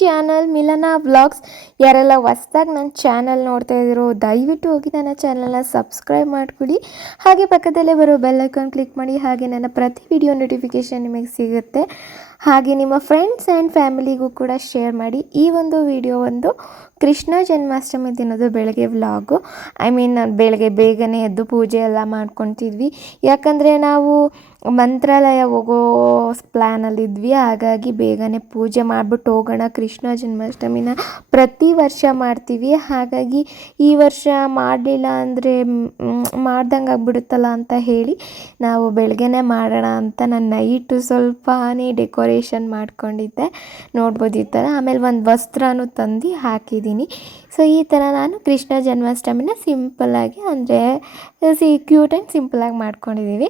Channel Milana vlogs ಯಾರೆಲ್ಲ ಹೊಸ್ದಾಗಿ ನನ್ನ ಚಾನಲ್ ನೋಡ್ತಾ ಇದ್ದೀರೋ, ದಯವಿಟ್ಟು ಹೋಗಿ ನನ್ನ ಚಾನಲ್ನ ಸಬ್ಸ್ಕ್ರೈಬ್ ಮಾಡಿಕೊಡಿ. ಹಾಗೆ ಪಕ್ಕದಲ್ಲೇ ಬರೋ ಬೆಲ್ ಐಕಾನ್ ಕ್ಲಿಕ್ ಮಾಡಿ, ಹಾಗೆ ನನ್ನ ಪ್ರತಿ ವಿಡಿಯೋ ನೋಟಿಫಿಕೇಷನ್ ನಿಮಗೆ ಸಿಗುತ್ತೆ. ಹಾಗೆ ನಿಮ್ಮ ಫ್ರೆಂಡ್ಸ್ ಆ್ಯಂಡ್ ಫ್ಯಾಮಿಲಿಗೂ ಕೂಡ ಶೇರ್ ಮಾಡಿ, ಈ ಒಂದು ವಿಡಿಯೋ ಒಂದು ಕೃಷ್ಣ ಜನ್ಮಾಷ್ಟಮಿ ದಿನದ ಬೆಳಗ್ಗೆ ವ್ಲಾಗು ಐ ಮೀನ್ ಬೆಳಗ್ಗೆ ಬೇಗನೆ ಎದ್ದು ಪೂಜೆ ಎಲ್ಲ ಮಾಡ್ಕೊತಿದ್ವಿ. ಯಾಕಂದರೆ ನಾವು ಮಂತ್ರಾಲಯ ಹೋಗೋ ಪ್ಲ್ಯಾನಲ್ಲಿದ್ವಿ ಹಾಗಾಗಿ ಬೇಗನೆ ಪೂಜೆ ಮಾಡಿಬಿಟ್ಟು ಹೋಗೋಣ. ಕೃಷ್ಣ ಜನ್ಮಾಷ್ಟಮಿನ ಪ್ರತಿ ವರ್ಷ ಮಾಡ್ತೀವಿ. ಹಾಗಾಗಿ ಈ ವರ್ಷ ಮಾಡಲಿಲ್ಲ ಅಂದರೆ ಮಾಡ್ದಂಗೆ ಆಗ್ಬಿಡುತ್ತಲ್ಲ ಅಂತ ಹೇಳಿ ನಾವು ಬೆಳಗ್ಗೆನೇ ಮಾಡೋಣ ಅಂತ ನಾನು ನೈಟು ಸ್ವಲ್ಪನೇ ಡೆಕೋರೇಷನ್ ಮಾಡ್ಕೊಂಡಿದ್ದೆ. ನೋಡ್ಬೋದು ಈ ಥರ. ಆಮೇಲೆ ಒಂದು ವಸ್ತ್ರನೂ ತಂದು ಹಾಕಿದ್ದೀನಿ. ಸೊ ಈ ಥರ ನಾನು ಕೃಷ್ಣ ಜನ್ಮಾಷ್ಟಮಿನ ಸಿಂಪಲ್ಲಾಗಿ ಅಂದರೆ ಸಿ ಕ್ಯೂಟ್ ಆ್ಯಂಡ್ ಸಿಂಪಲಾಗಿ ಮಾಡ್ಕೊಂಡಿದ್ದೀವಿ.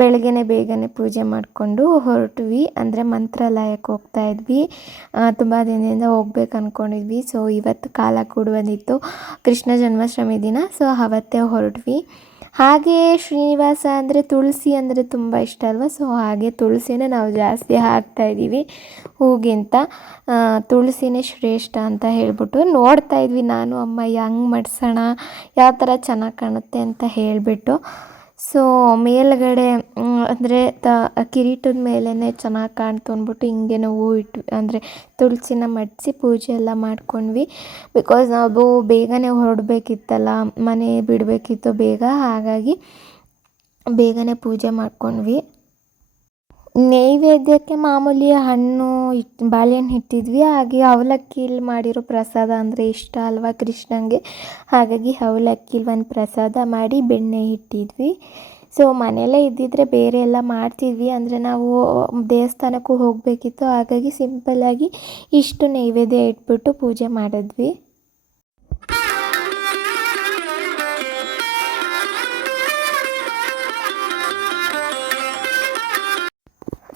ಬೆಳಗ್ಗೆನೆ ಬೇಗನೆ ಪೂಜೆ ಮಾಡಿಕೊಂಡು ಹೊರಟ್ವಿ. ಅಂದರೆ ಮಂತ್ರಾಲಯಕ್ಕೆ ಹೋಗ್ತಾ ಇದ್ವಿ. ತುಂಬ ದಿನದಿಂದ ಹೋಗ್ಬೇಕು ಅಂದ್ಕೊಂಡಿದ್ವಿ ಸೊ ಇವತ್ತು ಕಾಲ ಕೂಡ ಬಂದಿತ್ತು ಕೃಷ್ಣ ಜನ್ಮಾಷ್ಟಮಿ ದಿನ. ಸೊ ಅವತ್ತೇ ಹೊರಟ್ವಿ. ಹಾಗೆ ಶ್ರೀನಿವಾಸ ಅಂದರೆ ತುಳಸಿ ಅಂದರೆ ತುಂಬ ಇಷ್ಟ ಅಲ್ವಾ? ಸೊ ಹಾಗೆ ತುಳಸಿನೇ ನಾವು ಜಾಸ್ತಿ ಹಾಕ್ತಾ ಇದ್ದೀವಿ. ಹೂಗಿಂತ ತುಳಸಿನೇ ಶ್ರೇಷ್ಠ ಅಂತ ಹೇಳ್ಬಿಟ್ಟು ನೋಡ್ತಾ ಇದ್ವಿ. ನಾನು, ಅಮ್ಮ ಹೆಂಗೆ ಮಡ್ಸೋಣ ಯಾವ ಥರ ಚೆನ್ನಾಗಿ ಕಾಣುತ್ತೆ ಅಂತ ಹೇಳಿಬಿಟ್ಟು. ಸೊ ಮೇಲ್ಗಡೆ ಅಂದರೆ ತ, ಕಿರೀಟದ ಮೇಲೇ ಚೆನ್ನಾಗಿ ಕಾಣ್ತು ಅಂದ್ಬಿಟ್ಟು ಹಿಂಗೆ ಹೂ ಇಟ್ವಿ. ಅಂದರೆ ತುಳಸಿನ ಮಡಿಸಿ ಪೂಜೆ ಎಲ್ಲ ಮಾಡ್ಕೊಂಡ್ವಿ. ಬಿಕಾಸ್ ನಾವು ಬೇಗನೆ ಹೊರಡಬೇಕಿತ್ತಲ್ಲ, ಮನೆ ಬಿಡಬೇಕಿತ್ತು ಬೇಗ. ಹಾಗಾಗಿ ಬೇಗನೆ ಪೂಜೆ ಮಾಡ್ಕೊಂಡ್ವಿ. ನೈವೇದ್ಯಕ್ಕೆ ಮಾಮೂಲಿ ಹಣ್ಣು ಇಟ್ಟು ಬಾಳೆಹಣ್ಣು ಇಟ್ಟಿದ್ವಿ ಹಾಗೆ ಅವಲಕ್ಕಿಲಿ ಮಾಡಿರೋ ಪ್ರಸಾದ ಅಂದರೆ ಇಷ್ಟ ಅಲ್ವಾ ಕೃಷ್ಣಂಗೆ? ಹಾಗಾಗಿ ಅವಲಕ್ಕಿಲಿ ಒಂದು ಪ್ರಸಾದ ಮಾಡಿ ಬೆಣ್ಣೆ ಇಟ್ಟಿದ್ವಿ ಸೊ ಮನೆಯಲ್ಲೇ ಇದ್ದಿದ್ದರೆ ಬೇರೆ ಎಲ್ಲ ಮಾಡ್ತಿದ್ವಿ. ಅಂದರೆ ನಾವು ದೇವಸ್ಥಾನಕ್ಕೂ ಹೋಗಬೇಕಿತ್ತು. ಹಾಗಾಗಿ ಸಿಂಪಲ್ಲಾಗಿ ಇಷ್ಟು ನೈವೇದ್ಯ ಇಟ್ಬಿಟ್ಟು ಪೂಜೆ ಮಾಡಿದ್ವಿ.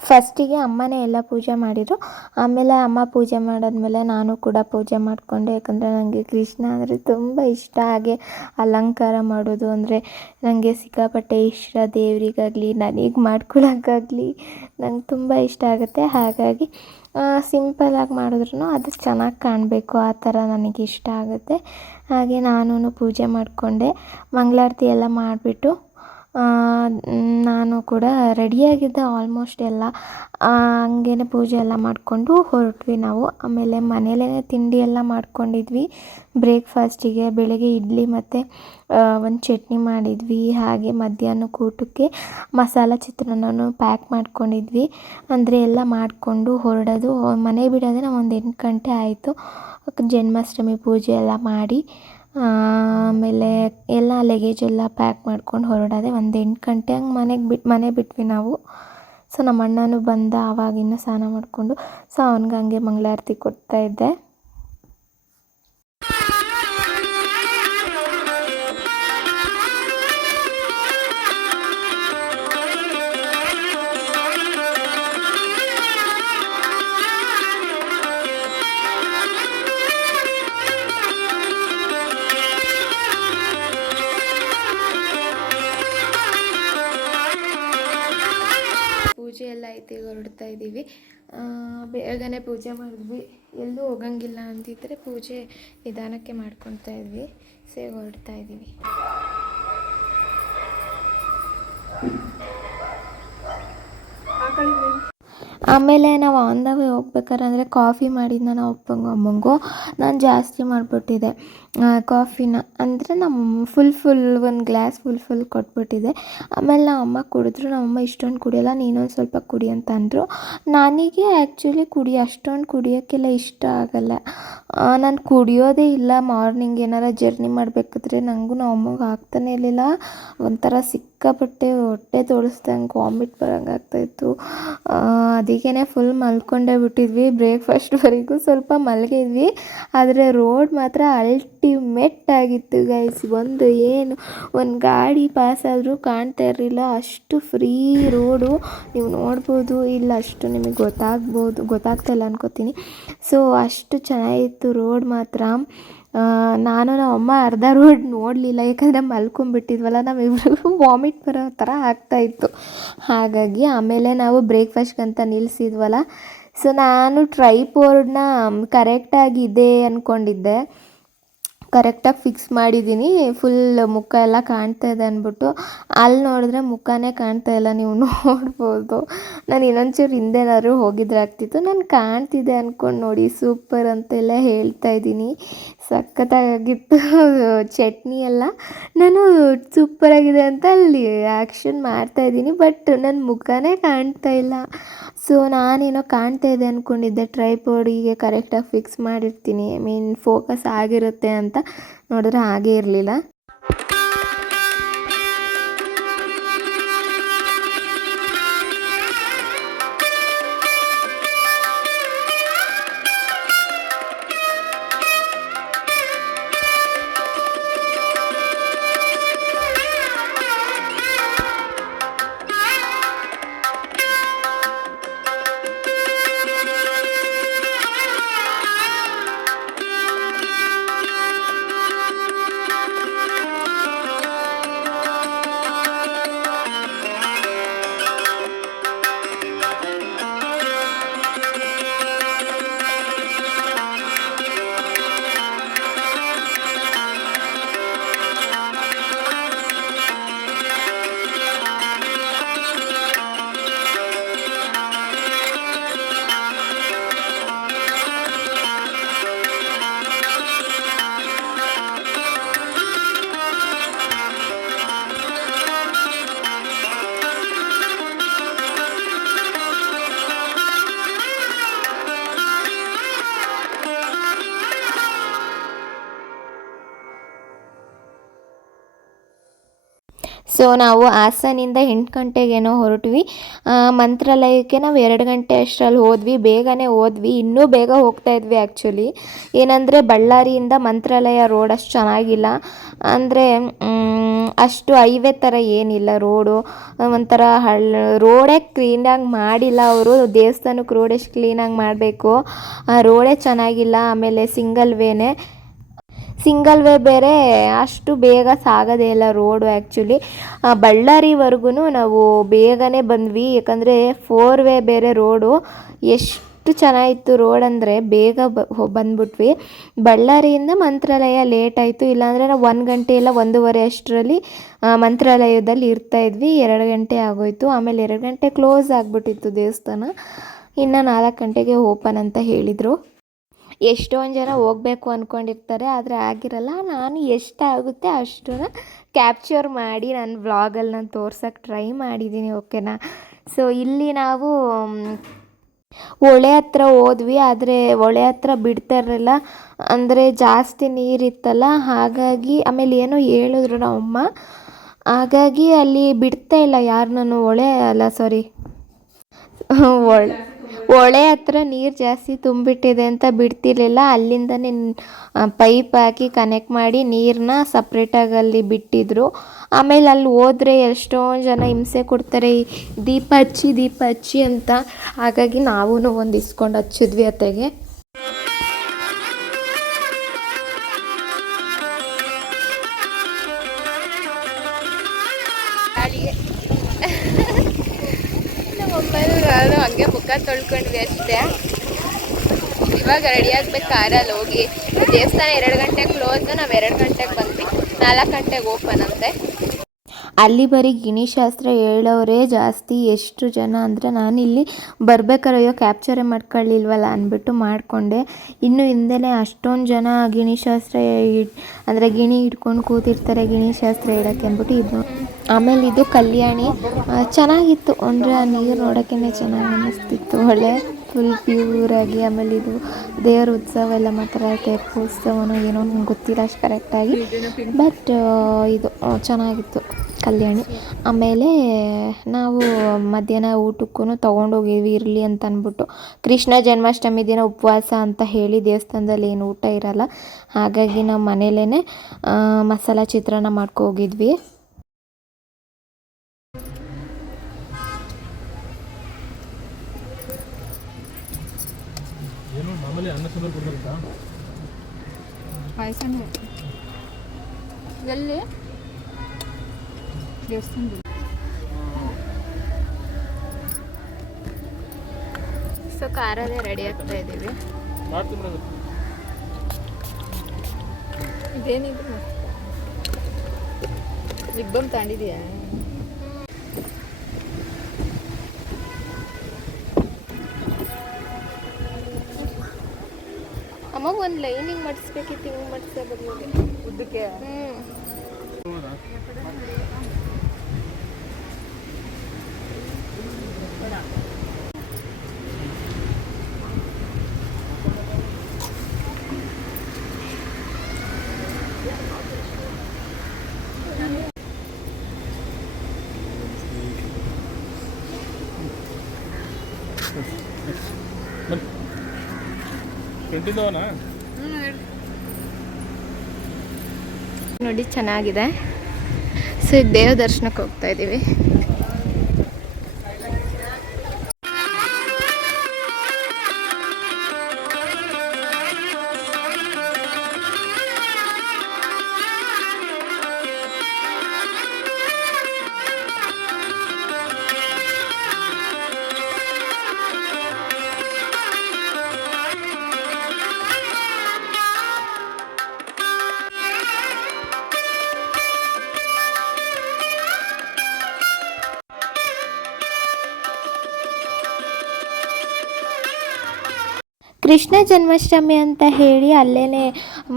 ಫಸ್ಟಿಗೆ ಅಮ್ಮನೇ ಎಲ್ಲ ಪೂಜೆ ಮಾಡಿದರು. ಆಮೇಲೆ ಅಮ್ಮ ಪೂಜೆ ಮಾಡಿದ್ಮೇಲೆ ನಾನು ಕೂಡ ಪೂಜೆ ಮಾಡಿಕೊಂಡೆ. ಯಾಕಂದರೆ ನನಗೆ ಕೃಷ್ಣ ಅಂದರೆ ತುಂಬ ಇಷ್ಟ. ಹಾಗೆ ಅಲಂಕಾರ ಮಾಡೋದು ಅಂದರೆ ನನಗೆ ಸಿಕ್ಕಾಪಟ್ಟೆ ಇಷ್ಟ. ದೇವರಿಗಾಗಲಿ, ನನಗೆ ಮಾಡ್ಕೊಳಕ್ಕಾಗಲಿ ನಂಗೆ ತುಂಬ ಇಷ್ಟ ಆಗುತ್ತೆ. ಹಾಗಾಗಿ ಸಿಂಪಲಾಗಿ ಮಾಡಿದ್ರು ಅದು ಚೆನ್ನಾಗಿ ಕಾಣಬೇಕು. ಆ ಥರ ನನಗೆ ಇಷ್ಟ ಆಗುತ್ತೆ. ಹಾಗೆ ನಾನು ಪೂಜೆ ಮಾಡಿಕೊಂಡೆ. ಮಂಗಳಾರತಿ ಎಲ್ಲ ಮಾಡಿಬಿಟ್ಟು ನಾನು ಕೂಡ ರೆಡಿಯಾಗಿದ್ದೆ ಆಲ್ಮೋಸ್ಟ್ ಎಲ್ಲ. ಹಂಗೇನೆ ಪೂಜೆ ಎಲ್ಲ ಮಾಡಿಕೊಂಡು ಹೊರಟ್ವಿ ನಾವು. ಆಮೇಲೆ ಮನೆಯಲ್ಲೇ ತಿಂಡಿ ಎಲ್ಲ ಮಾಡ್ಕೊಂಡಿದ್ವಿ. ಬ್ರೇಕ್ಫಾಸ್ಟಿಗೆ ಬೆಳಗ್ಗೆ ಇಡ್ಲಿ ಮತ್ತು ಒಂದು ಚಟ್ನಿ ಮಾಡಿದ್ವಿ. ಹಾಗೆ ಮಧ್ಯಾಹ್ನಕ್ಕೆ ಊಟಕ್ಕೆ ಮಸಾಲ ಚಿತ್ರಾನ್ನನೂ ಪ್ಯಾಕ್ ಮಾಡ್ಕೊಂಡಿದ್ವಿ. ಅಂದರೆ ಎಲ್ಲ ಮಾಡಿಕೊಂಡು ಹೊರಡೋದು. ಮನೆ ಬಿಡೋದೇ ನಾವು ಒಂದು ಎಂಟು ಗಂಟೆ ಆಯಿತು. ಜನ್ಮಾಷ್ಟಮಿ ಪೂಜೆ ಎಲ್ಲ ಮಾಡಿ ಆಮೇಲೆ ಎಲ್ಲ ಲಗೇಜ್ ಎಲ್ಲ ಪ್ಯಾಕ್ ಮಾಡ್ಕೊಂಡು ಹೊರಡೋದೆ ಒಂದು ಎಂಟು ಗಂಟೆ ಹಂಗೆ ಮನೆಗೆ ಬಿಟ್ಟು ಮನೆ ಬಿಟ್ವಿ ನಾವು. ಸೊ ನಮ್ಮ ಅಣ್ಣನೂ ಬಂದ ಆವಾಗಿನ್ನು ಸ್ನಾನ ಮಾಡಿಕೊಂಡು ಸೊ ಅವ್ನಿಗೆ ಹಂಗೆ ಮಂಗಳಾರತಿ ಕೊಡ್ತಾ ಪೂಜೆ ಎಲ್ಲ ಐತಿ ಹೊರಡ್ತಾ ಇದ್ದೀವಿ ಬೇಗನೆ ಪೂಜೆ ಮಾಡಿದ್ವಿ. ಎಲ್ಲೂ ಹೋಗಂಗಿಲ್ಲ ಅಂತಿದ್ರೆ ಪೂಜೆ ನಿಧಾನಕ್ಕೆ ಮಾಡ್ಕೊತಾ ಇದ್ವಿ. ಸೇ ಹೊರಡ್ತಾ ಇದ್ದೀವಿ ಆಮೇಲೆ ನಾವು ಆನ್ ದ ವೇ ಹೋಗ್ಬೇಕಾರೆ ಅಂದರೆ ಕಾಫಿ ಮಾಡಿದ್ನ ನಾವು ಅಪ್ಪಂಗು, ಅಮ್ಮಂಗೂ. ನಾನು ಜಾಸ್ತಿ ಮಾಡಿಬಿಟ್ಟಿದ್ದೆ. ಕಾಫಿನ ಅಂದರೆ ನಮ್ಮ ಫುಲ್ ಫುಲ್ ಒಂದು ಗ್ಲಾಸ್ ಫುಲ್ ಫುಲ್ ಕೊಟ್ಬಿಟ್ಟಿದ್ದೆ ಆಮೇಲೆ ನಮ್ಮ ಅಮ್ಮ ಕುಡಿದ್ರು ನಮ್ಮಮ್ಮ ಇಷ್ಟೊಂದು ಕುಡಿಯೋಲ್ಲ, ನೀನೊಂದು ಸ್ವಲ್ಪ ಕುಡಿ ಅಂತ ಅಂದರು. ನನಗೆ ಆ್ಯಕ್ಚುಲಿ ಕುಡಿ, ಅಷ್ಟೊಂದು ಕುಡಿಯೋಕ್ಕೆಲ್ಲ ಇಷ್ಟ ಆಗಲ್ಲ. ನಾನು ಕುಡಿಯೋದೇ ಇಲ್ಲ ಮಾರ್ನಿಂಗ್ ಏನಾರ ಜರ್ನಿ ಮಾಡಬೇಕಾದ್ರೆ ನನಗೂ ನಮ್ಮ ಅಮ್ಮಗೆ ಆಗ್ತಾನೆ ಇರಲಿಲ್ಲ. ಒಂಥರ ಸಿಕ್ಕಾಪಟ್ಟೆ ಹೊಟ್ಟೆ ತೊಳಸ್ದಂಗೆ ವಾಮಿಟ್ ಬರೋಂಗೆ ಆಗ್ತಾಯಿತ್ತು. ಅದಕ್ಕೇ ಫುಲ್ ಮಲ್ಕೊಂಡೇ ಬಿಟ್ಟಿದ್ವಿ. ಬ್ರೇಕ್ಫಾಸ್ಟ್ವರೆಗೂ ಸ್ವಲ್ಪ ಮಲಗಿದ್ವಿ. ಆದರೆ ರೋಡ್ ಮಾತ್ರ ಅಲ್ಟಿಮೇಟ್ ಮೆಟ್ಟಾಗಿತ್ತು ಗೈಸ್ ಒಂದು ಏನು? ಒಂದು ಗಾಡಿ ಪಾಸ್ ಆದರೂ ಕಾಣ್ತಾ ಇರಲಿಲ್ಲ. ಅಷ್ಟು ಫ್ರೀ ರೋಡು ನೀವು ನೋಡ್ಬೋದು. ಇಲ್ಲ, ಅಷ್ಟು ನಿಮಗೆ ಗೊತ್ತಾಗ್ಬೋದು. ಗೊತ್ತಾಗ್ತಾಯಿಲ್ಲ ಅನ್ಕೋತೀನಿ. ಸೊ ಅಷ್ಟು ಚೆನ್ನಾಗಿತ್ತು ರೋಡ್ ಮಾತ್ರ. ನಾನು ನಮ್ಮ ಅಮ್ಮ ಅರ್ಧ ರೋಡ್ ನೋಡಲಿಲ್ಲ. ಯಾಕಂದರೆ ಮಲ್ಕೊಂಬಿಟ್ಟಿದ್ವಲ್ಲ ನಾವಿಬ್ರಿಗೂ ವಾಮಿಟ್ ಬರೋ ಥರ ಆಗ್ತಾಯಿತ್ತು ಹಾಗಾಗಿ ಆಮೇಲೆ ನಾವು ಬ್ರೇಕ್ಫಾಸ್ಟ್ಗಂತ ನಿಲ್ಲಿಸಿದ್ವಲ್ಲ ಸೊ ನಾನು ಟ್ರೈಪೋರ್ಡ್ನ ಕರೆಕ್ಟಾಗಿದೆ ಅಂದ್ಕೊಂಡಿದ್ದೆ ಕರೆಕ್ಟಾಗಿ ಫಿಕ್ಸ್ ಮಾಡಿದ್ದೀನಿ. ಫುಲ್ ಮುಖ ಎಲ್ಲ ಕಾಣ್ತಾ ಇದೆ ಅಂದ್ಬಿಟ್ಟು. ಅಲ್ಲಿ ನೋಡಿದ್ರೆ ಮುಖನೇ ಕಾಣ್ತಾ ಇಲ್ಲ, ನೀವು ನೋಡ್ಬೋದು. ನಾನು ಇನ್ನೊಂಚೂರು ಹಿಂದೆನಾದ್ರು ಹೋಗಿದ್ರೆ ಆಗ್ತಿತ್ತು. ನಾನು ಕಾಣ್ತಿದೆ ಅಂದ್ಕೊಂಡು ನೋಡಿ, ಸೂಪರ್ ಅಂತೆಲ್ಲ ಹೇಳ್ತಾ ಇದ್ದೀನಿ. ಸಖತ್ತಾಗಿತ್ತು. ಚಟ್ನಿ ಎಲ್ಲ. ನಾನು ಸೂಪರಾಗಿದೆ ಅಂತ ಅಲ್ಲಿ ಆ್ಯಕ್ಷನ್ ಮಾಡ್ತಾ ಇದ್ದೀನಿ, ಬಟ್ ನನ್ನ ಮುಖನೇ ಕಾಣ್ತಾ ಇಲ್ಲ. ಸೊ ನಾನೇನೋ ಕಾಣ್ತಾ ಇದೆ ಅಂದ್ಕೊಂಡಿದ್ದೆ ಟ್ರೈಪೋರ್ಡಿಗೆ ಕರೆಕ್ಟಾಗಿ ಫಿಕ್ಸ್ ಮಾಡಿರ್ತೀನಿ. ಐ ಮೀನ್ ಫೋಕಸ್ ಆಗಿರುತ್ತೆ ಅಂತ. ನೋಡಿದ್ರೆ ಹಾಗೆ ಇರಲಿಲ್ಲ. ಸೊ ನಾವು ಹಾಸನಿಂದ ಎಂಟು ಗಂಟೆಗೇನೋ ಹೊರಟ್ವಿ. ಮಂತ್ರಾಲಯಕ್ಕೆ ನಾವು ಎರಡು ಗಂಟೆ ಅಷ್ಟರಲ್ಲಿ ಹೋದ್ವಿ. ಬೇಗನೆ ಹೋದ್ವಿ. ಇನ್ನೂ ಬೇಗ ಹೋಗ್ತಾ ಇದ್ವಿ ಆ್ಯಕ್ಚುಲಿ ಏನಂದರೆ ಬಳ್ಳಾರಿಯಿಂದ ಮಂತ್ರಾಲಯ ರೋಡ್ ಅಷ್ಟು ಚೆನ್ನಾಗಿಲ್ಲ. ಅಂದರೆ ಅಷ್ಟು ಹೈವೇ ಥರ ಏನಿಲ್ಲ ರೋಡು ಒಂಥರ ಹಳ್ಳ ರೋಡೇ ಕ್ಲೀನಾಗಿ ಮಾಡಿಲ್ಲ ಅವರು. ದೇವಸ್ಥಾನಕ್ಕೆ ರೋಡ್ ಎಷ್ಟು ಕ್ಲೀನಾಗಿ ಮಾಡಬೇಕು? ರೋಡೇ ಚೆನ್ನಾಗಿಲ್ಲ. ಆಮೇಲೆ ಸಿಂಗಲ್ ವೇನೇ ಸಿಂಗಲ್ ವೇ ಬೇರೆ ಅಷ್ಟು ಬೇಗ ಸಾಗೋದೇ ಇಲ್ಲ ರೋಡು ಆ್ಯಕ್ಚುಲಿ. ಬಳ್ಳಾರಿವರೆಗೂ ನಾವು ಬೇಗನೆ ಬಂದ್ವಿ, ಯಾಕಂದರೆ ಫೋರ್ ವೇ ಬೇರೆ ರೋಡು. ಎಷ್ಟು ಚೆನ್ನಾಗಿತ್ತು ರೋಡ್ ಅಂದರೆ ಬೇಗ ಬಂದ್ಬಿಟ್ವಿ. ಬಳ್ಳಾರಿಯಿಂದ ಮಂತ್ರಾಲಯ ಲೇಟ್ ಆಯಿತು, ಇಲ್ಲಾಂದರೆ ನಾವು ಒಂದು ಗಂಟೆ ಇಲ್ಲ ಒಂದೂವರೆ ಅಷ್ಟರಲ್ಲಿ ಮಂತ್ರಾಲಯದಲ್ಲಿ ಇರ್ತಾಯಿದ್ವಿ ಎರಡು ಗಂಟೆ ಆಗೋಯ್ತು, ಆಮೇಲೆ ಎರಡು ಗಂಟೆ ಕ್ಲೋಸ್ ಆಗಿಬಿಟ್ಟಿತ್ತು ದೇವಸ್ಥಾನ. ಇನ್ನು ನಾಲ್ಕು ಗಂಟೆಗೆ ಓಪನ್ ಅಂತ ಹೇಳಿದರು. ಎಷ್ಟೊಂದು ಜನ ಹೋಗ್ಬೇಕು ಅಂದ್ಕೊಂಡಿರ್ತಾರೆ ಆದರೆ ಆಗಿರಲ್ಲ. ನಾನು ಎಷ್ಟಾಗುತ್ತೆ ಅಷ್ಟನ್ನ ಕ್ಯಾಪ್ಚರ್ ಮಾಡಿ ನನ್ನ ವ್ಲಾಗಲ್ಲಿ ನಾನು ತೋರ್ಸೋಕ್ಕೆ ಟ್ರೈ ಮಾಡಿದ್ದೀನಿ ಓಕೆನಾ ಸೊ ಇಲ್ಲಿ ನಾವು ಹೊಳೆ ಹತ್ರ ಹೋದ್ವಿ, ಆದರೆ ಹೊಳೆ ಹತ್ರ ಬಿಡ್ತಾ ಇರಲಿಲ್ಲ. ಅಂದರೆ ಜಾಸ್ತಿ ನೀರಿತ್ತಲ್ಲ ಹಾಗಾಗಿ, ಆಮೇಲೆ ಏನೋ ಹೇಳಿದ್ರು ನಮ್ಮಮ್ಮ. ಹಾಗಾಗಿ ಅಲ್ಲಿ ಬಿಡ್ತಾ ಇಲ್ಲ ಯಾರನ್ನೂ ಹೊಳೆ ಅಲ್ಲ ಸಾರಿ ಹೊಳೆ ಹೊಳೆ ಹತ್ರ ನೀರು ಜಾಸ್ತಿ ತುಂಬಿಟ್ಟಿದೆ ಅಂತ ಬಿಡ್ತಿರ್ಲಿಲ್ಲ. ಅಲ್ಲಿಂದನೇ ಪೈಪ್ ಹಾಕಿ ಕನೆಕ್ಟ್ ಮಾಡಿ ನೀರನ್ನ ಸಪ್ರೇಟಾಗಿ ಅಲ್ಲಿ ಬಿಟ್ಟಿದ್ರು. ಆಮೇಲೆ ಅಲ್ಲಿ ಹೋದ್ರೆ ಎಷ್ಟೊಂದು ಜನ ಹಿಂಸೆ ಕೊಡ್ತಾರೆ. ದೀಪ ಹಚ್ಚಿ ದೀಪ ಹಚ್ಚಿ ಅಂತ. ಹಾಗಾಗಿ ನಾವೂ ಒಂದು ಇಸ್ಕೊಂಡು ಹಚ್ಚಿದ್ವಿ ಅತ್ತೆಗೆ. ಮುಖ ತೊಳ್ಕೊಂಡ್ವಿ ಅಷ್ಟೇ. ಇವಾಗ ರೆಡಿ ಆಗ್ಬೇಕು ಕಾರಲ್ಲಿ ಹೋಗಿ. ದೇವಸ್ಥಾನ ಎರಡು ಗಂಟೆಗೆ ಕ್ಲೋಸ್ ನಾವು ಎರಡು ಗಂಟೆಗೆ ಬಂದ್ವಿ. ನಾಲ್ಕು ಗಂಟೆಗೆ ಓಪನ್ ಅಂತೆ. ಅಲ್ಲಿ ಬರೀ ಗಿಣಿಶಾಸ್ತ್ರ ಹೇಳೋರೇ ಜಾಸ್ತಿ. ಎಷ್ಟು ಜನ ಅಂದರೆ ನಾನು ಇಲ್ಲಿ ಬರ್ಬೇಕಾದ್ರೆ ಅಯ್ಯೋ ಕ್ಯಾಪ್ಚರೇ ಮಾಡ್ಕೊಳ್ಳಿಲ್ವಲ್ಲ ಅಂದ್ಬಿಟ್ಟು ಮಾಡಿಕೊಂಡೆ. ಇನ್ನು ಹಿಂದೆನೇ ಅಷ್ಟೊಂದು ಜನ ಗಿಣಿಶಾಸ್ತ್ರ ಇಟ್ ಅಂದರೆ ಗಿಣಿ ಹಿಡ್ಕೊಂಡು ಕೂತಿರ್ತಾರೆ ಗಿಣಿಶಾಸ್ತ್ರ ಹೇಳೋಕ್ಕೆ ಅಂದ್ಬಿಟ್ಟು ಇದು ಆಮೇಲೆ ಇದು ಕಲ್ಯಾಣಿ. ಚೆನ್ನಾಗಿತ್ತು. ಅಂದರೆ ಆ ನೀರು ನೋಡೋಕ್ಕೇ ಚೆನ್ನಾಗಿ ಅನ್ನಿಸ್ತಿತ್ತು. ಒಳ್ಳೆ ಫುಲ್ ಪ್ಯೂರಾಗಿ ಆಮೇಲೆ ಇದು ದೇವರ ಉತ್ಸವ ಎಲ್ಲ ಮಾತ್ರ ತೆಪ್ಪು ಉತ್ಸವನೋ ಏನೋ ನಂಗೆ ಗೊತ್ತಿಲ್ಲ ಅಷ್ಟು ಕರೆಕ್ಟಾಗಿ ಬಟ್ ಇದು ಚೆನ್ನಾಗಿತ್ತು. ಕಲ್ಯಾಣಿ. ಆಮೇಲೆ ನಾವು ಮಧ್ಯಾಹ್ನ ಊಟಕ್ಕೂ ತೊಗೊಂಡೋಗಿದ್ವಿ ಇರಲಿ ಅಂತ ಅಂದ್ಬಿಟ್ಟು. ಕೃಷ್ಣ ಜನ್ಮಾಷ್ಟಮಿ ದಿನ ಉಪವಾಸ ಅಂತ ಹೇಳಿ ದೇವಸ್ಥಾನದಲ್ಲಿ ಏನು ಊಟ ಇರಲ್ಲ. ಹಾಗಾಗಿ ನಾವು ಮನೇಲೇ ಮಸಾಲ ಚಿತ್ರಾನ್ನ ಮಾಡ್ಕೊ ಹೋಗಿದ್ವಿ ಪಾಯಸನೇ ಎಲ್ಲಿ? ದೇವಸ್ಥಾನದಲ್ಲಿ ಸೊ ಕಾರಲ್ಲೇ ರೆಡಿ ಆಗ್ತಾ ಇದ್ದೀವಿ. ಇದೇನಿದು ಲಿಬ್ಬಮ್ ತಗೊಂಡಿದ್ಯಾ? ಅಮ್ಮ ಒಂದು ಲೈನಿಂಗ್ ಮಾಡಿಸ್ಬೇಕಿತ್ತು ಹಿಂಗೆ ಮಾಡಿಸೋ ಬದಲಿಗೆ ಉದ್ದಕ್ಕೆ? ಹ್ಞೂ ನೋಡಿ ಚೆನ್ನಾಗಿದೆ. ಸೊ ದೇವ ದರ್ಶನಕ್ಕೆ ಹೋಗ್ತಾ ಇದ್ದೀವಿ. ಕೃಷ್ಣ ಜನ್ಮಾಷ್ಟಮಿ ಅಂತ ಹೇಳಿ ಅಲ್ಲೇ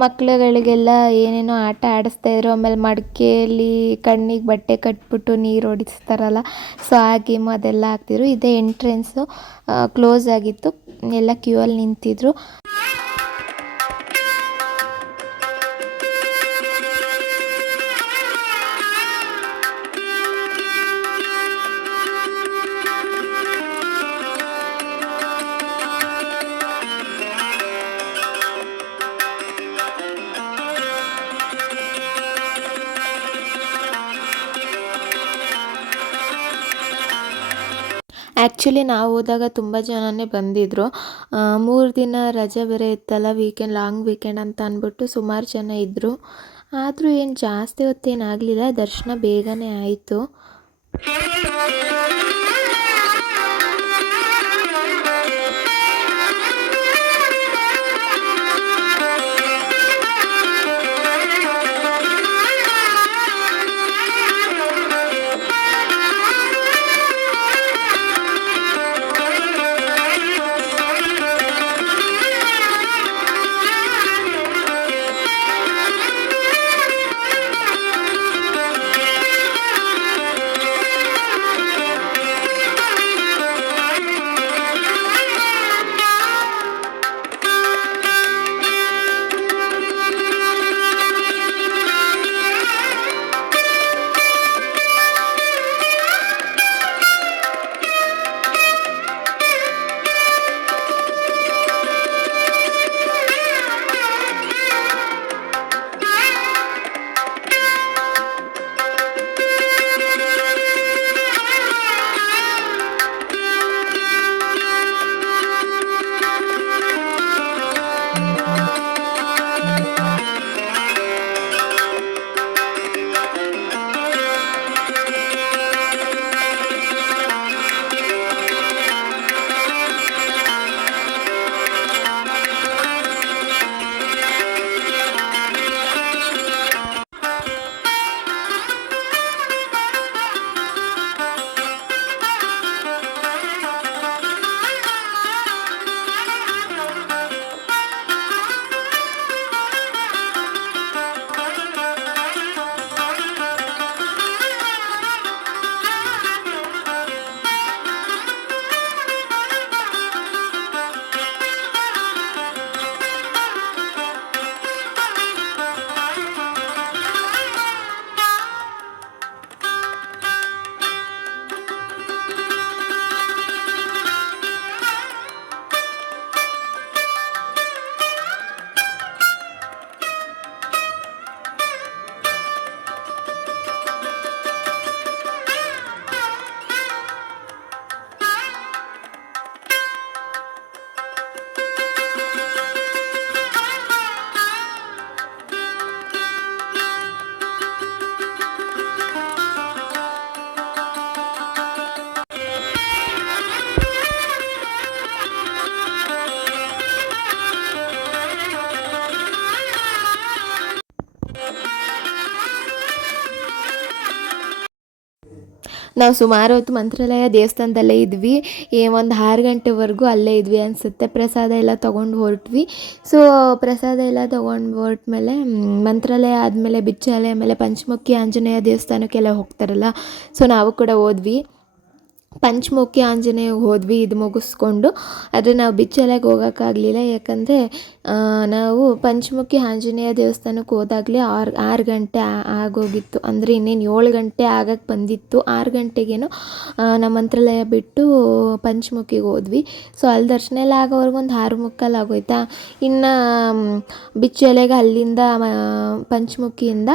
ಮಕ್ಕಳುಗಳಿಗೆಲ್ಲ ಏನೇನೋ ಆಟ ಆಡಿಸ್ತಾ ಇದ್ರು. ಆಮೇಲೆ ಮಡಿಕೆಯಲ್ಲಿ ಕಣ್ಣಿಗೆ ಬಟ್ಟೆ ಕಟ್ಬಿಟ್ಟು ನೀರು ಹೊಡಿಸ್ತಾರಲ್ಲ, ಸೊ ಆ ಗೇಮು ಅದೆಲ್ಲ ಆಗ್ತಿದ್ರು. ಇದೇ ಎಂಟ್ರೆನ್ಸು ಕ್ಲೋಸ್ ಆಗಿತ್ತು. ಎಲ್ಲ ಕ್ಯೂ ಅಲ್ಲಿ ನಿಂತಿದ್ರು. ಆ್ಯಕ್ಚುಲಿ ನಾವು ಹೋದಾಗ ತುಂಬ ಜನನೇ ಬಂದಿದ್ದರು ಮೂರು ದಿನ ರಜೆ ಬೇರೆ ಇತ್ತಲ್ಲ ವೀಕೆಂಡ್ ಲಾಂಗ್ ವೀಕೆಂಡ್ ಅಂತ ಅಂದ್ಬಿಟ್ಟು ಸುಮಾರು ಜನ ಇದ್ದರು ಆದರೂ ಏನು ಜಾಸ್ತಿ ಹೊತ್ತೇನಾಗಲಿಲ್ಲ ದರ್ಶನ ಬೇಗನೆ ಆಯಿತು. ನಾವು ಸುಮಾರು ಹೊತ್ತು ಮಂತ್ರಾಲಯ ದೇವಸ್ಥಾನದಲ್ಲೇ ಇದ್ವಿ. ಒಂದು ಆರು ಗಂಟೆವರೆಗೂ ಅಲ್ಲೇ ಇದ್ವಿ ಅನಿಸುತ್ತೆ. ಪ್ರಸಾದ ಎಲ್ಲ ತೊಗೊಂಡು ಹೊರಟ್ವಿ. ಸೊ ಪ್ರಸಾದ ಎಲ್ಲ ತೊಗೊಂಡು ಹೊರಟ್ಮೇಲೆ ಮಂತ್ರಾಲಯ ಆದಮೇಲೆ ಬಿಚ್ಚಾಲೆ ಆಮೇಲೆ ಪಂಚಮುಖಿ ಆಂಜನೇಯ ದೇವಸ್ಥಾನಕ್ಕೆಲ್ಲ ಹೋಗ್ತಾರಲ್ಲ ಸೊ ನಾವು ಕೂಡ ಹೋದ್ವಿ. ಪಂಚಮುಖಿ ಆಂಜನೇಯ ಹೋದ್ವಿ, ಇದು ಮುಗಿಸ್ಕೊಂಡು. ಆದರೆ ನಾವು ಬಿಚ್ಚಲೆಗೆ ಹೋಗೋಕ್ಕಾಗಲಿಲ್ಲ. ಯಾಕಂದರೆ ನಾವು ಪಂಚಮುಖಿ ಆಂಜನೇಯ ದೇವಸ್ಥಾನಕ್ಕೆ ಹೋದಾಗಲೇ ಆರು ಆರು ಗಂಟೆ ಆಗೋಗಿತ್ತು. ಅಂದರೆ ಇನ್ನೇನು ಏಳು ಗಂಟೆ ಆಗಕ್ಕೆ ಬಂದಿತ್ತು. ಆರು ಗಂಟೆಗೇನು ನಮ್ಮ ಮಂತ್ರಾಲಯ ಬಿಟ್ಟು ಪಂಚಮುಖಿಗೆ ಹೋದ್ವಿ. ಸೊ, ಅಲ್ಲಿ ದರ್ಶನ ಎಲ್ಲ ಆಗೋವರೆಗೂ ಒಂದು ಆರು ಮುಕ್ಕಾಲು ಆಗೋಯ್ತಾ? ಇನ್ನು ಬಿಚ್ಚಲೆಗೆ ಅಲ್ಲಿಂದ ಪಂಚಮುಖಿಯಿಂದ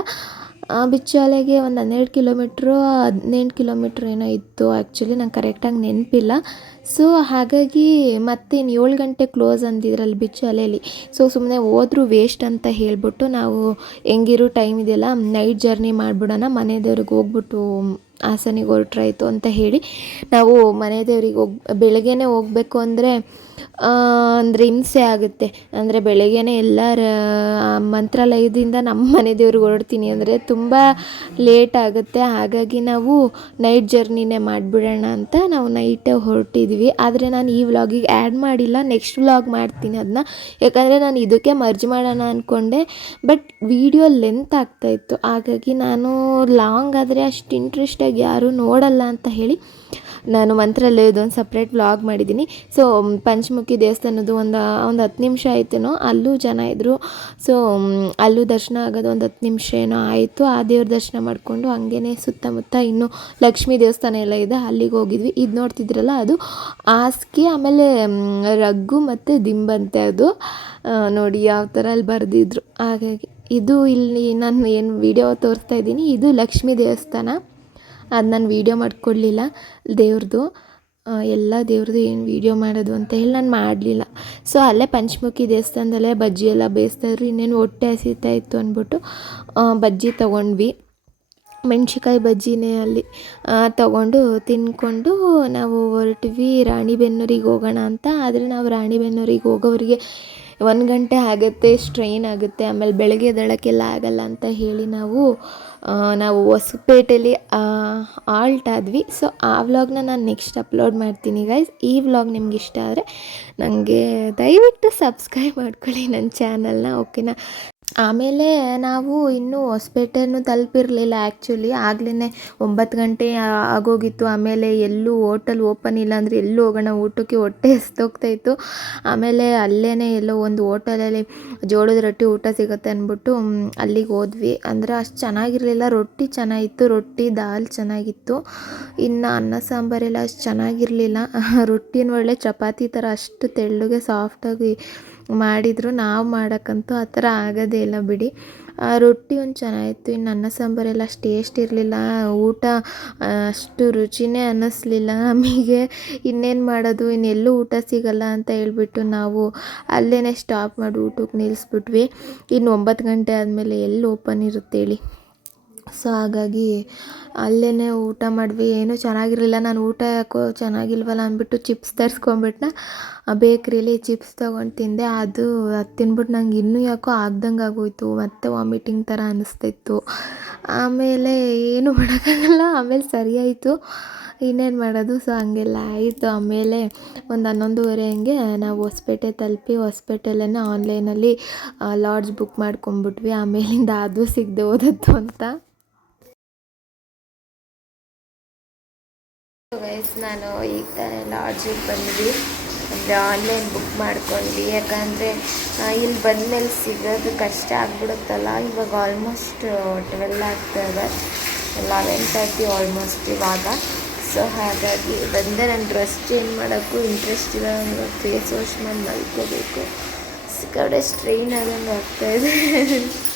ಆ, ಬಿಚ್ಚಾಲೆಗೆ ಒಂದು ಹನ್ನೆರಡು ಕಿಲೋಮೀಟ್ರು ಹದಿನೆಂಟು ಕಿಲೋಮೀಟ್ರ್ ಏನೋ ಇತ್ತು ಆ್ಯಕ್ಚುಲಿ ನಂಗೆ ಕರೆಕ್ಟಾಗಿ ನೆನಪಿಲ್ಲ. ಸೊ ಹಾಗಾಗಿ ಮತ್ತೆ ಇನ್ನು ಏಳು ಗಂಟೆ ಕ್ಲೋಸ್ ಅಂದಿದ್ರಲ್ಲಿ ಬಿಚ್ಚಾಲೆಯಲ್ಲಿ ಸೊ ಸುಮ್ಮನೆ ಹೋದ್ರೂ ವೇಸ್ಟ್ ಅಂತ ಹೇಳಿಬಿಟ್ಟು ನಾವು ಹೆಂಗಿರೋ ಟೈಮ್ ಇದೆಯಲ್ಲ ನೈಟ್ ಜರ್ನಿ ಮಾಡಿಬಿಡೋಣ ಮನೆ ದೇವ್ರಿಗೆ ಹೋಗ್ಬಿಟ್ಟು ಹಾಸನಿಗೆ ಹೊರಟ್ರಾಯ್ತು ಅಂತ ಹೇಳಿ ನಾವು ಮನೆ ದೇವ್ರಿಗೆ ಹೋಗ್, ಬೆಳಗ್ಗೆನೇ ಹೋಗಬೇಕು ಅಂದರೆ ಅಂದರೆ ಹಿಂಸೆ ಆಗುತ್ತೆ. ಅಂದರೆ ಬೆಳಗ್ಗೆನೇ ಎಲ್ಲ ಮಂತ್ರಾಲಯದಿಂದ ನಮ್ಮ ಮನೆ ದೇವ್ರಿಗೆ ಹೊರಡ್ತೀನಿ ಅಂದರೆ ತುಂಬ ಲೇಟ್ ಆಗುತ್ತೆ. ಹಾಗಾಗಿ ನಾವು ನೈಟ್ ಜರ್ನಿನೇ ಮಾಡಿಬಿಡೋಣ ಅಂತ ನಾವು ನೈಟೇ ಹೊರಟಿದ್ವಿ. ಆದರೆ ನಾನು ಈ ವ್ಲಾಗಿಗೆ ಆ್ಯಡ್ ಮಾಡಿಲ್ಲ ನೆಕ್ಸ್ಟ್ ವ್ಲಾಗ್ ಮಾಡ್ತೀನಿ ಅದನ್ನ ಯಾಕಂದರೆ ನಾನು ಇದಕ್ಕೆ ಮರ್ಜ್ ಮಾಡೋಣ ಅಂದ್ಕೊಂಡೆ ಬಟ್ ವಿಡಿಯೋ ಲೆಂತ್ ಆಗ್ತಾಯಿತ್ತು ಹಾಗಾಗಿ ನಾನು ಲಾಂಗ್ ಆದರೆ ಅಷ್ಟು ಇಂಟ್ರೆಸ್ಟಾಗಿ ಯಾರೂ ನೋಡಲ್ಲ ಅಂತ ಹೇಳಿ ನಾನು ಮಂತ್ರಾಲಯದ ಒಂದು ಸಪ್ರೇಟ್ ವ್ಲಾಗ್ ಮಾಡಿದ್ದೀನಿ. ಸೊ ಪಂಚಮುಖಿ ದೇವಸ್ಥಾನದ್ದು ಒಂದು ಒಂದು ಹತ್ತು ನಿಮಿಷ ಆಯ್ತೇನೋ, ಅಲ್ಲೂ ಜನ ಇದ್ದರು ಸೊ ಅಲ್ಲೂ ದರ್ಶನ ಆಗೋದು ಒಂದು ಹತ್ತು ನಿಮಿಷ ಏನೋ ಆಯಿತು. ಆ ದೇವ್ರ ದರ್ಶನ ಮಾಡಿಕೊಂಡು ಹಂಗೇ ಸುತ್ತಮುತ್ತ ಇನ್ನೂ ಲಕ್ಷ್ಮೀ ದೇವಸ್ಥಾನ ಎಲ್ಲ ಇದೆ, ಅಲ್ಲಿಗೆ ಹೋಗಿದ್ವಿ. ಇದು ನೋಡ್ತಿದ್ರಲ್ಲ ಅದು? ಹಾಸಿಗೆ, ಆಮೇಲೆ ರಗ್ಗು ಮತ್ತು ದಿಂಬಂತೆ ಅದು. ನೋಡಿ ಯಾವ ಥರ ಅಲ್ಲಿ ಬರೆದಿದ್ರು. ಹಾಗಾಗಿ ಇದು ಇಲ್ಲಿ ನಾನು ಏನು ವಿಡಿಯೋ ತೋರಿಸ್ತಾ ಇದ್ದೀನಿ. ಇದು ಲಕ್ಷ್ಮೀ ದೇವಸ್ಥಾನ. ಅದು ನಾನು ವೀಡಿಯೋ ಮಾಡಿಕೊಡ್ಲಿಲ್ಲ. ದೇವ್ರದ್ದು ಎಲ್ಲ ದೇವ್ರದ್ದು ಏನು ವೀಡಿಯೋ ಮಾಡೋದು ಅಂತ ಹೇಳಿ ನಾನು ಮಾಡಲಿಲ್ಲ. ಸೊ ಅಲ್ಲೇ ಪಂಚಮುಖಿ ದೇವಸ್ಥಾನದಲ್ಲೇ ಬಜ್ಜಿ ಎಲ್ಲ ಬೇಯಿಸ್ತಾಯಿದ್ರು. ಇನ್ನೇನು ಹೊಟ್ಟೆ ಹಸಿತಾ ಇತ್ತು ಅಂದ್ಬಿಟ್ಟು ಬಜ್ಜಿ ತೊಗೊಂಡ್ವಿ. ಮೆಣ್ಸಿಕಾಯಿ ಬಜ್ಜಿನೇ ಅಲ್ಲಿ ತಗೊಂಡು ತಿನ್ಕೊಂಡು ನಾವು ಹೊರಟ್ವಿ. ರಾಣಿಬೆನ್ನೂರಿಗೆ ಹೋಗೋಣ ಅಂತ. ಆದರೆ ನಾವು ರಾಣಿಬೆನ್ನೂರಿಗೆ ಹೋಗೋರಿಗೆ ಒಂದು ಗಂಟೆ ಆಗುತ್ತೆ ಸ್ಟ್ರೈನ್ ಆಗುತ್ತೆ, ಆಮೇಲೆ ಬೆಳಗ್ಗೆ ಎದ್ದೇಳಕ್ಕೆಲ್ಲ ಆಗಲ್ಲ ಅಂತ ಹೇಳಿ ನಾವು ನಾವು ಹೊಸಪೇಟೆಯಲ್ಲಿ ಆಲ್ಟ್ ಆದ್ವಿ ಸೊ ಆ ವ್ಲಾಗ್ನ ನಾನು ನೆಕ್ಸ್ಟ್ ಅಪ್ಲೋಡ್ ಮಾಡ್ತೀನಿ ಗೈಸ್ ಈ ವ್ಲಾಗ್ ನಿಮ್ಗೆ ಇಷ್ಟ ಆದರೆ ನನಗೆ ದಯವಿಟ್ಟು ಸಬ್ಸ್ಕ್ರೈಬ್ ಮಾಡ್ಕೊಳ್ಳಿ ನನ್ನ ಚಾನಲ್ನ ಓಕೆನಾ ಆಮೇಲೆ ನಾವು ಇನ್ನೂ ಹೊಸಪೇಟೆನೂ ತಲುಪಿರಲಿಲ್ಲ ಆ್ಯಕ್ಚುಲಿ ಆಗ್ಲೇ ಒಂಬತ್ತು ಗಂಟೆ ಆಗೋಗಿತ್ತು. ಆಮೇಲೆ ಎಲ್ಲೂ ಓಟಲ್ ಓಪನ್ ಇಲ್ಲ ಅಂದರೆ ಎಲ್ಲೂ ಹೋಗೋಣ, ಊಟಕ್ಕೆ ಹೊಟ್ಟೆ ಎಸ್ತೋಗ್ತಾಯಿತ್ತು ಆಮೇಲೆ ಅಲ್ಲೇ ಎಲ್ಲೋ ಒಂದು ಹೋಟೆಲಲ್ಲಿ ಜೋಳದ ರೊಟ್ಟಿ ಊಟ ಸಿಗುತ್ತೆ ಅಂದ್ಬಿಟ್ಟು ಅಲ್ಲಿಗೆ ಹೋದ್ವಿ. ಅಂದರೆ ಅಷ್ಟು ಚೆನ್ನಾಗಿರಲಿಲ್ಲ. ರೊಟ್ಟಿ ಚೆನ್ನಾಗಿತ್ತು. ರೊಟ್ಟಿ, ದಾಲ್ ಚೆನ್ನಾಗಿತ್ತು. ಇನ್ನು ಅನ್ನ ಸಾಂಬಾರೆಲ್ಲ ಅಷ್ಟು ಚೆನ್ನಾಗಿರಲಿಲ್ಲ. ರೊಟ್ಟಿನ ಒಳ್ಳೆ ಚಪಾತಿ ಥರ ಅಷ್ಟು ತೆಳ್ಳಗೆ ಸಾಫ್ಟಾಗಿ ಮಾಡಿದರು, ನಾವು ಮಾಡೋಕ್ಕಂತೂ ಆ ಥರ ಆಗೋದೇ ಇಲ್ಲ ಬಿಡಿ. ರೊಟ್ಟಿ ಒಂದು ಚೆನ್ನಾಗಿತ್ತು. ಇನ್ನು ಅನ್ನ ಸಾಂಬಾರೆಲ್ಲ ಅಷ್ಟು ಟೇಸ್ಟ್ ಇರಲಿಲ್ಲ. ಊಟ ಅಷ್ಟು ರುಚಿನೇ ಅನ್ನಿಸ್ಲಿಲ್ಲ ನಮಗೆ. ಇನ್ನೇನು ಮಾಡೋದು? ಇನ್ನೆಲ್ಲೂ ಊಟ ಸಿಗಲ್ಲ ಅಂತ ಹೇಳ್ಬಿಟ್ಟು ನಾವು ಅಲ್ಲೇ ಸ್ಟಾಪ್ ಮಾಡಿ ಊಟಕ್ಕೆ ನಿಲ್ಲಿಸ್ಬಿಟ್ವಿ ಇನ್ನು ಒಂಬತ್ತು ಗಂಟೆ ಆದಮೇಲೆ ಎಲ್ಲಿ ಓಪನ್ ಇರುತ್ತೆ ಹೇಳಿ. ಸೊ ಹಾಗಾಗಿ ಅಲ್ಲೇ ಊಟ ಮಾಡಿದ್ವಿ. ಏನೂ ಚೆನ್ನಾಗಿರಲಿಲ್ಲ. ನಾನು ಊಟ ಯಾಕೋ ಚೆನ್ನಾಗಿಲ್ವಲ್ಲ ಅಂದ್ಬಿಟ್ಟು ಚಿಪ್ಸ್ ತರಿಸ್ಕೊಂಬಿಟ್ನ. ಬೇಕ್ರಿಲಿ ಚಿಪ್ಸ್ ತೊಗೊಂಡು ತಿಂದೆ. ಅದು ಅದು ತಿನ್ಬಿಟ್ಟು ನಂಗೆ ಇನ್ನೂ ಯಾಕೋ ಆಗ್ದಂಗೆ ಆಗೋಯ್ತು. ಮತ್ತೆ ವಾಮಿಟಿಂಗ್ ಥರ ಅನ್ನಿಸ್ತಿತ್ತು ಆಮೇಲೆ ಏನು ಮಾಡೋಕ್ಕಾಗಲ್ಲ. ಆಮೇಲೆ ಸರಿಯಾಯಿತು. ಇನ್ನೇನು ಮಾಡೋದು? ಸೊ, ಹಂಗೆಲ್ಲ ಆಯಿತು. ಆಮೇಲೆ ಒಂದು ಹನ್ನೊಂದುವರೆ ಹಂಗೆ ನಾವು ಹೊಸಪೇಟೆ ತಲುಪಿ ಹೊಸಪೇಟೆಲ್ಲೇ ಆನ್ಲೈನಲ್ಲಿ ಲಾಡ್ಜ್ ಬುಕ್ ಮಾಡ್ಕೊಂಬಿಟ್ವಿ. ಆಮೇಲಿಂದ ಅದು ಸಿಗದೆ ಹೋದದ್ದು ಅಂತ. ಗೈಸ್ ನಾನು ಈಗ ತಾನೇ ಲಾಡ್ಜಿಗೆ ಬಂದ್ವಿ. ಅಂದರೆ ಆನ್ಲೈನ್ ಬುಕ್ ಮಾಡ್ಕೊಂಡ್ವಿ. ಯಾಕಂದರೆ ಇಲ್ಲಿ ಬಂದಮೇಲೆ ಸಿಗೋದು ಕಷ್ಟ ಆಗ್ಬಿಡುತ್ತಲ್ಲ. ಇವಾಗ ಆಲ್ಮೋಸ್ಟ್ ಟ್ವೆಲ್ ಆಗ್ತದೆ ಲೆವೆನ್ ತರ್ಟಿ ಆಲ್ಮೋಸ್ಟ್ ಇವಾಗ. ಸೊ ಹಾಗಾಗಿ ಬಂದೆ ನನ್ನ ಡ್ರೆಸ್ ಚೇಂಜ್ ಮಾಡೋಕ್ಕೂ ಇಂಟ್ರೆಸ್ಟ್ ಇಲ್ಲ. ಫೇಸ್ ವಾಶ್ ಮಾಡಿ ಮಲ್ಕೋಬೇಕು. ಸಿಕ್ಕಾಡೆ ಸ್ಟ್ರೈನ್ ಆದಂಗೆ ಆಗ್ತಾಯಿದೆ